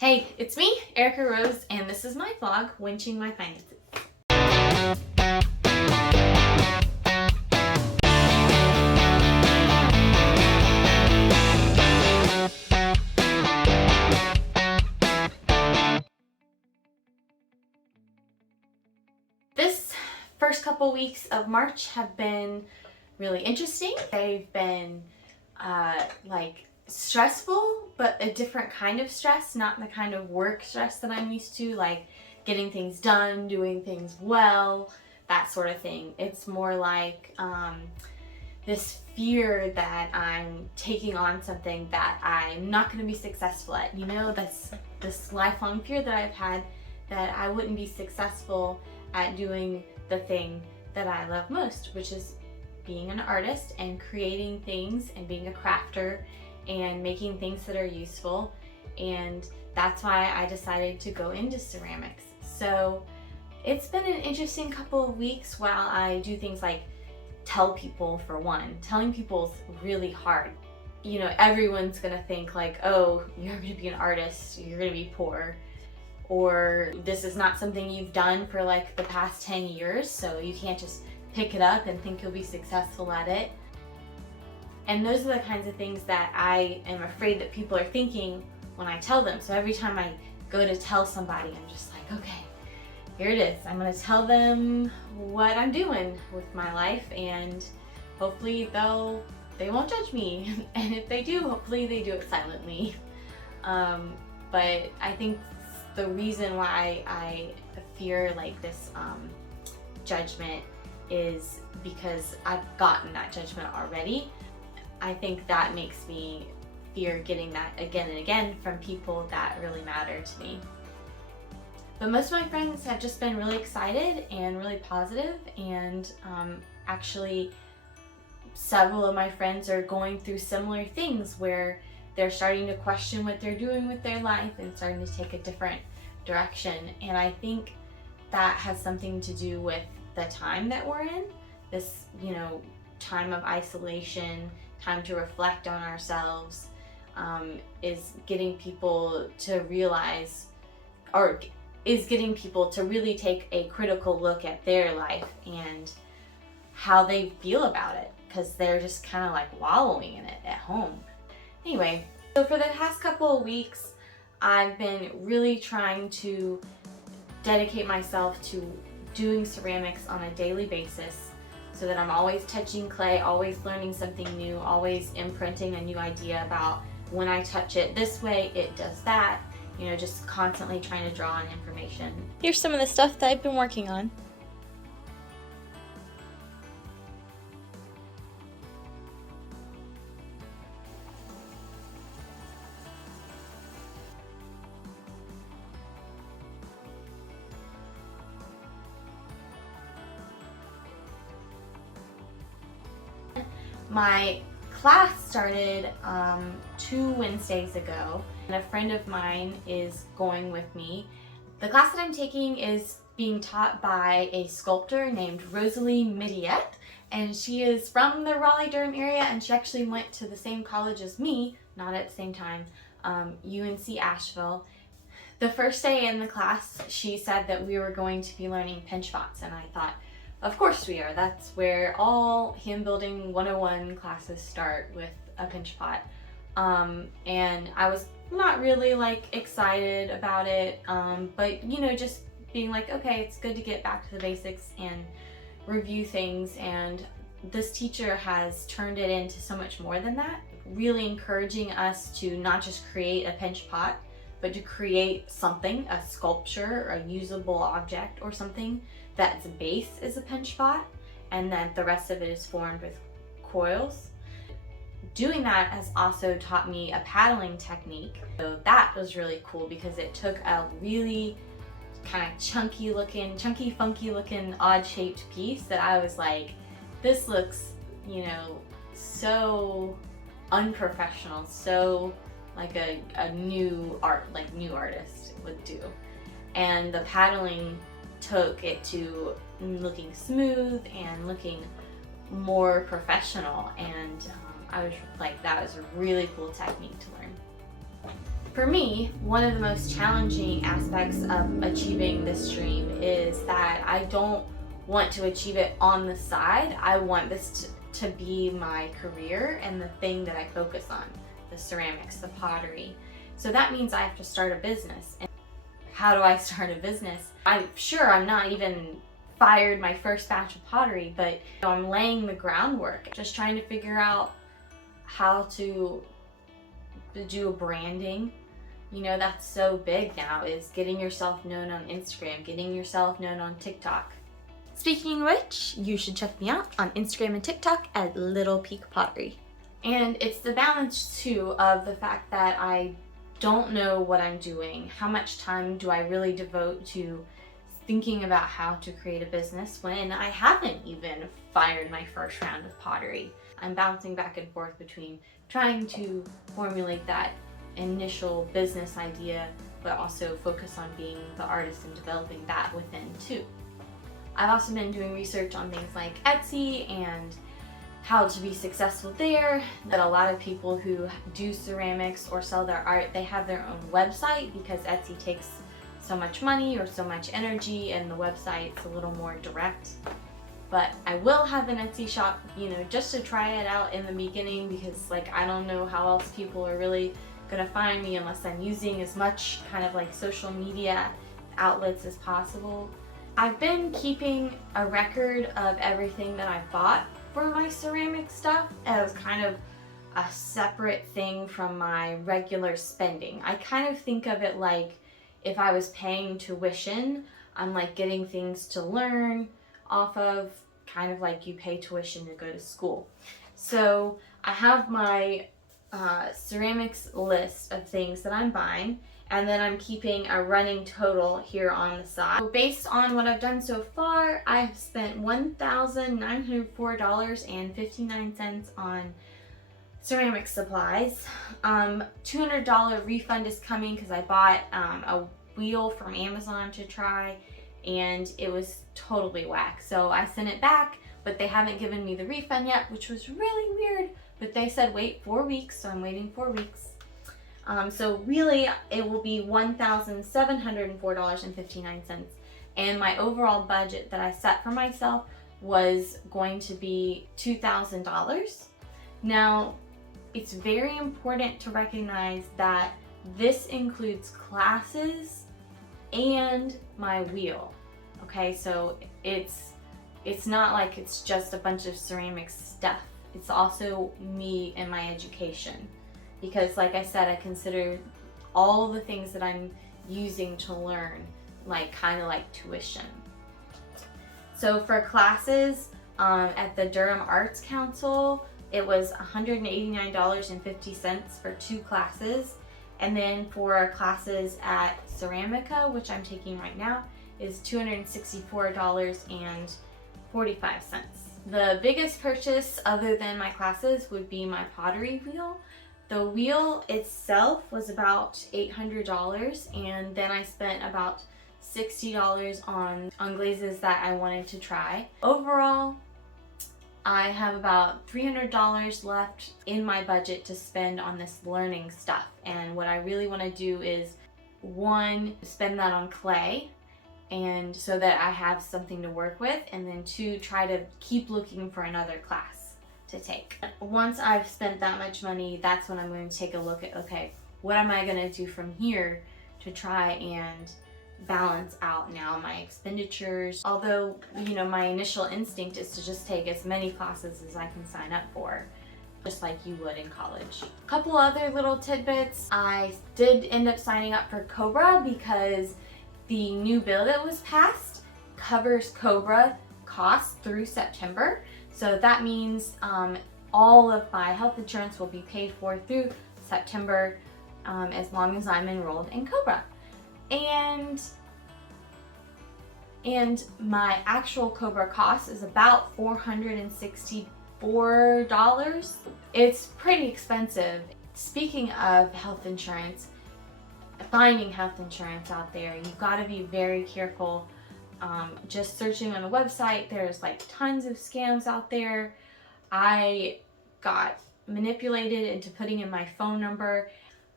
Hey, it's me, Erica Rose, and this is my vlog, Winching My Finances. This first couple weeks of March have been really interesting. They've been stressful, but a different kind of stress, not the kind of work stress that I'm used to, like getting things done, doing things well, that sort of thing. It's more like this fear that I'm taking on something that I'm not going to be successful at. You know, that's this lifelong fear that I've had that I wouldn't be successful at doing the thing that I love most, which is being an artist and creating things and being a crafter and making things that are useful. And that's why I decided to go into ceramics. So it's been an interesting couple of weeks while I do things like tell people. For one, telling people is really hard. You know, everyone's gonna think like, oh, you're gonna be an artist, you're gonna be poor, or this is not something you've done for like the past 10 years, so you can't just pick it up and think you'll be successful at it. And those are the kinds of things that I am afraid that people are thinking when I tell them. So every time I go to tell somebody, I'm just like, okay, here it is. I'm gonna tell them what I'm doing with my life, and hopefully they won't judge me. And if they do, hopefully they do it silently. But I think the reason why I fear like this judgment is because I've gotten that judgment already. I think that makes me fear getting that again and again from people that really matter to me. But most of my friends have just been really excited and really positive, and actually several of my friends are going through similar things where they're starting to question what they're doing with their life and starting to take a different direction. And I think that has something to do with the time that we're in, this, you know, time of isolation, time to reflect on ourselves, is getting people to realize, or is getting people to really take a critical look at their life and how they feel about it, because they're just kind of like wallowing in it at home. Anyway, so for the past couple of weeks, I've been really trying to dedicate myself to doing ceramics on a daily basis, so that I'm always touching clay, always learning something new, always imprinting a new idea about when I touch it this way, it does that. You know, just constantly trying to draw on information. Here's some of the stuff that I've been working on. My class started 2 Wednesdays ago, and a friend of mine is going with me. The class that I'm taking is being taught by a sculptor named Rosalie Midiette, and she is from the Raleigh-Durham area, and she actually went to the same college as me, not at the same time, UNC Asheville. The first day in the class, she said that we were going to be learning pinch pots, and I thought, of course we are. That's where all hand building 101 classes start, with a pinch pot. And I was not really like excited about it, but you know, just being like, okay, it's good to get back to the basics and review things. And this teacher has turned it into so much more than that, really encouraging us to not just create a pinch pot, but to create something, a sculpture, a usable object or something that's base is a pinch pot, and then the rest of it is formed with coils. Doing that has also taught me a paddling technique. So that was really cool because it took a really kind of chunky, funky looking, odd shaped piece that I was like, this looks, you know, so unprofessional, so like a new artist would do. And the paddling took it to looking smooth and looking more professional, and I was like, that was a really cool technique to learn. For me, one of the most challenging aspects of achieving this dream is that I don't want to achieve it on the side. I want this to be my career and the thing that I focus on, the ceramics, the pottery. So that means I have to start a business. And how do I start a business? I'm sure I'm not even fired my first batch of pottery, but I'm laying the groundwork, just trying to figure out how to do a branding. That's so big now, is getting yourself known on Instagram, getting yourself known on TikTok. Speaking of which, you should check me out on Instagram and TikTok at Little Peak Pottery. And it's the balance too of the fact that I don't know what I'm doing. How much time do I really devote to thinking about how to create a business when I haven't even fired my first round of pottery? I'm bouncing back and forth between trying to formulate that initial business idea, but also focus on being the artist and developing that within too. I've also been doing research on things like Etsy and how to be successful there. That a lot of people who do ceramics or sell their art, they have their own website because Etsy takes so much money or so much energy, and the website's a little more direct. But I will have an Etsy shop, just to try it out in the beginning, because I don't know how else people are really gonna find me unless I'm using as much kind of social media outlets as possible. I've been keeping a record of everything that I've bought for my ceramic stuff as kind of a separate thing from my regular spending. I kind of think of it like if I was paying tuition, I'm getting things to learn off of, kind of like you pay tuition to go to school. So I have my ceramics list of things that I'm buying, and then I'm keeping a running total here on the side. So based on what I've done so far, I've spent $1,904.59 on ceramic supplies. $200 refund is coming because I bought a wheel from Amazon to try, and it was totally whack. So I sent it back, but they haven't given me the refund yet, which was really weird. But they said wait 4 weeks, so I'm waiting 4 weeks. So really, it will be $1,704.59. And my overall budget that I set for myself was going to be $2,000. Now, it's very important to recognize that this includes classes and my wheel. Okay, so it's not like it's just a bunch of ceramic stuff. It's also me and my education. Because like I said, I consider all the things that I'm using to learn kind of like tuition. So for classes at the Durham Arts Council, it was $189.50 for 2 classes. And then for classes at Ceramica, which I'm taking right now, is $264.45. The biggest purchase other than my classes would be my pottery wheel. The wheel itself was about $800, and then I spent about $60 on glazes that I wanted to try. Overall, I have about $300 left in my budget to spend on this learning stuff. And what I really want to do is, 1, spend that on clay, and so that I have something to work with, and then 2, try to keep looking for another class to take. Once I've spent that much money, that's when I'm going to take a look at, okay, what am I going to do from here to try and balance out now my expenditures. Although, my initial instinct is to just take as many classes as I can sign up for, just like you would in college. A couple other little tidbits. I did end up signing up for Cobra because the new bill that was passed covers Cobra costs through September. So that means all of my health insurance will be paid for through September as long as I'm enrolled in Cobra. And my actual Cobra cost is about $464. It's pretty expensive. Speaking of health insurance, finding health insurance out there, you've got to be very careful. Just searching on the website, there's tons of scams out there. I got manipulated into putting in my phone number.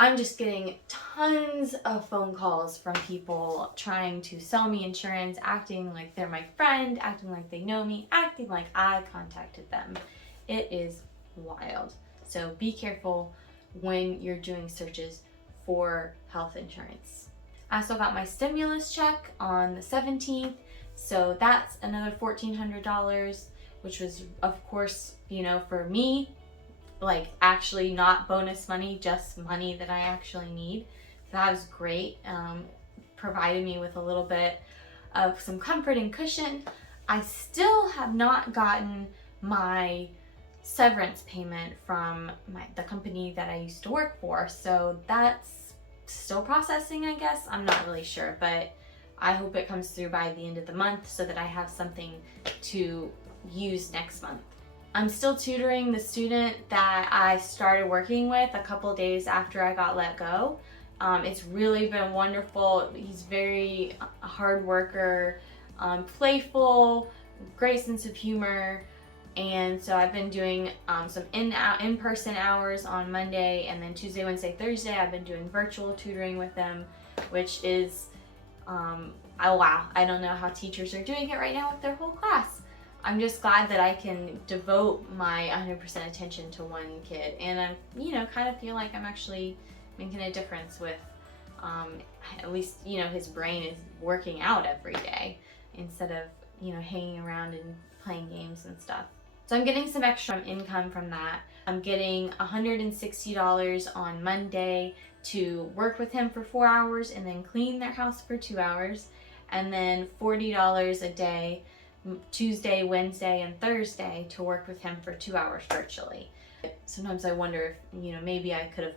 I'm just getting tons of phone calls from people trying to sell me insurance, acting like they're my friend, acting like they know me, acting like I contacted them. It is wild. So be careful when you're doing searches for health insurance. I also got my stimulus check on the 17th, so that's another $1,400, which was, of course, for me, like actually not bonus money, just money that I actually need. So that was great. Provided me with a little bit of some comfort and cushion. I still have not gotten my severance payment from the company that I used to work for. So that's still processing, I guess. I'm not really sure, but I hope it comes through by the end of the month so that I have something to use next month. I'm still tutoring the student that I started working with a couple days after I got let go. It's really been wonderful. He's very a hard worker, playful, great sense of humor. And so I've been doing some in-person hours on Monday, and then Tuesday, Wednesday, Thursday, I've been doing virtual tutoring with them, which is, oh wow, I don't know how teachers are doing it right now with their whole class. I'm just glad that I can devote my 100% attention to one kid, and I, kind of feel like I'm actually making a difference with, at least, his brain is working out every day instead of, hanging around and playing games and stuff. So I'm getting some extra income from that. I'm getting $160 on Monday to work with him for 4 hours and then clean their house for 2 hours, and then $40 a day Tuesday, Wednesday, and Thursday to work with him for 2 hours virtually. Sometimes I wonder if, maybe I could have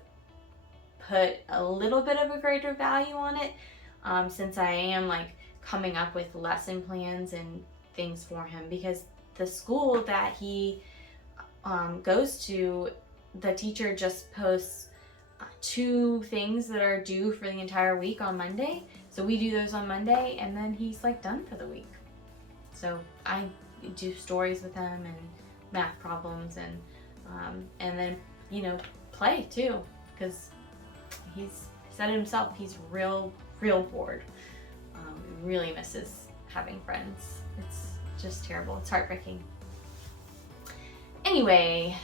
put a little bit of a greater value on it, since I am like coming up with lesson plans and things for him, because the school that he goes to, the teacher just posts 2 things that are due for the entire week on Monday. So we do those on Monday, and then he's like done for the week. So I do stories with him and math problems, and then play too, because he's said it himself, he's real bored. He really misses having friends. It's just terrible. It's heartbreaking. Anyway,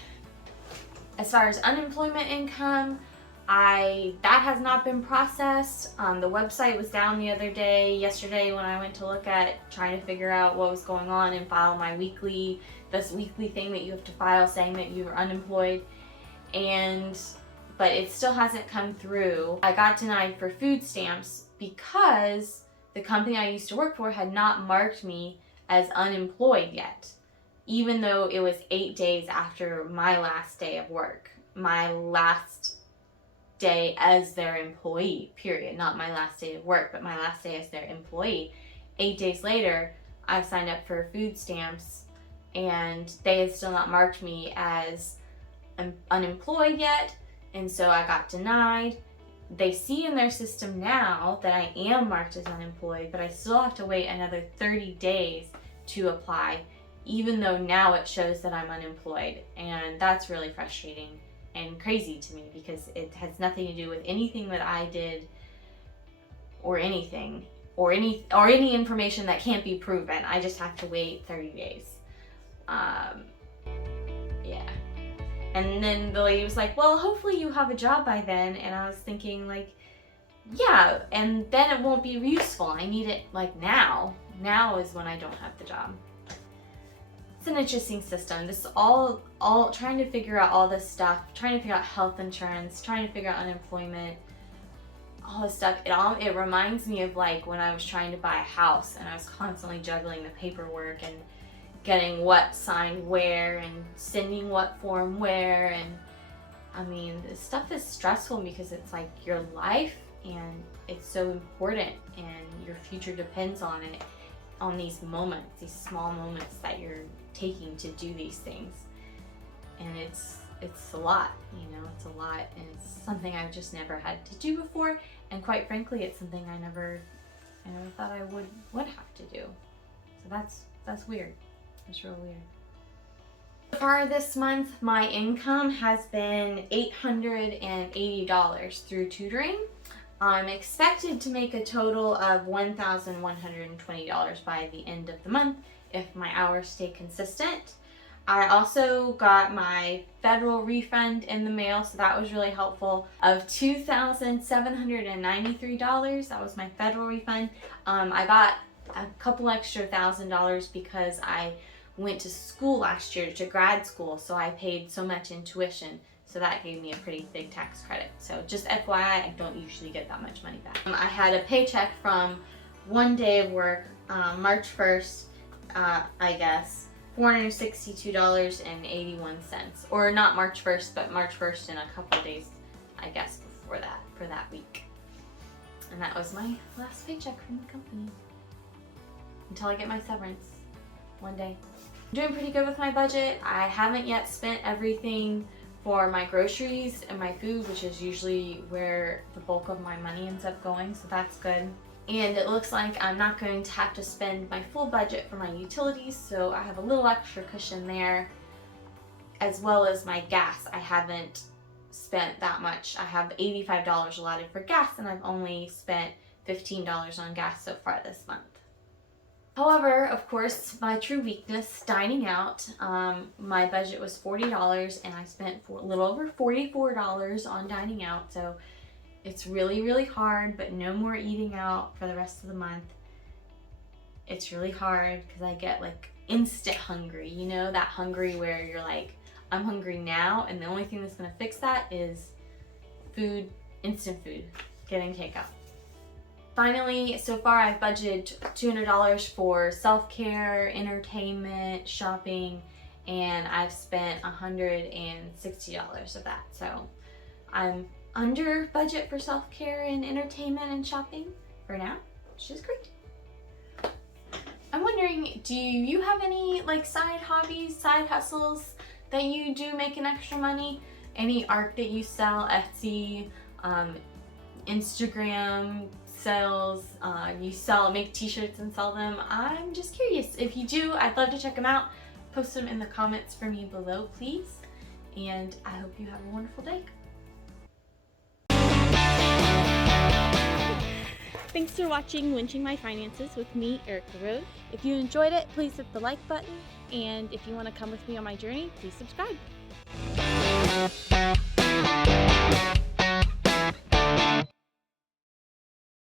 as far as unemployment income, that has not been processed. The website was down the other day, yesterday, when I went to look at trying to figure out what was going on and file my this weekly thing that you have to file saying that you're unemployed. But it still hasn't come through. I got denied for food stamps because the company I used to work for had not marked me as unemployed yet, even though it was 8 days after my last day of work. My last day as their employee, period. Not my last day of work, but my last day as their employee. 8 days later, I signed up for food stamps, and they had still not marked me as unemployed yet, and so I got denied. They see in their system now that I am marked as unemployed, but I still have to wait another 30 days to apply, even though now it shows that I'm unemployed. And that's really frustrating and crazy to me, because it has nothing to do with anything that I did or anything or any information that can't be proven. I just have to wait 30 days. Yeah. And then the lady was like, well, hopefully you have a job by then. And I was thinking, like, yeah, and then it won't be useful. I need it like now. Now is when I don't have the job. It's an interesting system. This is all trying to figure out all this stuff, trying to figure out health insurance, trying to figure out unemployment, all this stuff. It reminds me of like when I was trying to buy a house and I was constantly juggling the paperwork and getting what signed where and sending what form where. And I mean, this stuff is stressful because it's like your life and it's so important and your future depends on it, on these moments, these small moments that you're taking to do these things. And it's a lot, it's a lot, and it's something I've just never had to do before, and quite frankly, it's something I never thought I would have to do. So that's weird. That's real weird. So far this month, my income has been $880 through tutoring. I'm expected to make a total of $1,120 by the end of the month if my hours stay consistent. I also got my federal refund in the mail, so that was really helpful, of $2,793. That was my federal refund. I got a couple extra $1,000 because I went to school last year, to grad school, so I paid so much in tuition. So that gave me a pretty big tax credit. So just FYI, I don't usually get that much money back. I had a paycheck from one day of work, March 1st, I guess, $462.81. Or not March 1st, but March 1st and a couple days, I guess, before that, for that week. And that was my last paycheck from the company. Until I get my severance one day. I'm doing pretty good with my budget. I haven't yet spent everything for my groceries and my food, which is usually where the bulk of my money ends up going, so that's good. And it looks like I'm not going to have to spend my full budget for my utilities, so I have a little extra cushion there, as well as my gas. I haven't spent that much. I have $85 allotted for gas, and I've only spent $15 on gas so far this month. However, of course, my true weakness, dining out, my budget was $40 and I spent a little over $44 on dining out, so it's really, really hard, but no more eating out for the rest of the month. It's really hard because I get like instant hungry, you know, that hungry where you're like, I'm hungry now, and the only thing that's gonna fix that is food, instant food, getting takeout. Finally, so far I've budgeted $200 for self-care, entertainment, shopping, and I've spent $160 of that. So I'm under budget for self-care and entertainment and shopping for now, which is great. I'm wondering, do you have any like side hobbies, side hustles that you do making extra money? Any art that you sell, Etsy, Instagram sales, make t-shirts and sell them? I'm just curious. If you do, I'd love to check them out. Post them in the comments for me below, please. And I hope you have a wonderful day. Thanks for watching Winching My Finances with me, Erica Rose. If you enjoyed it, please hit the like button. And if you want to come with me on my journey, please subscribe.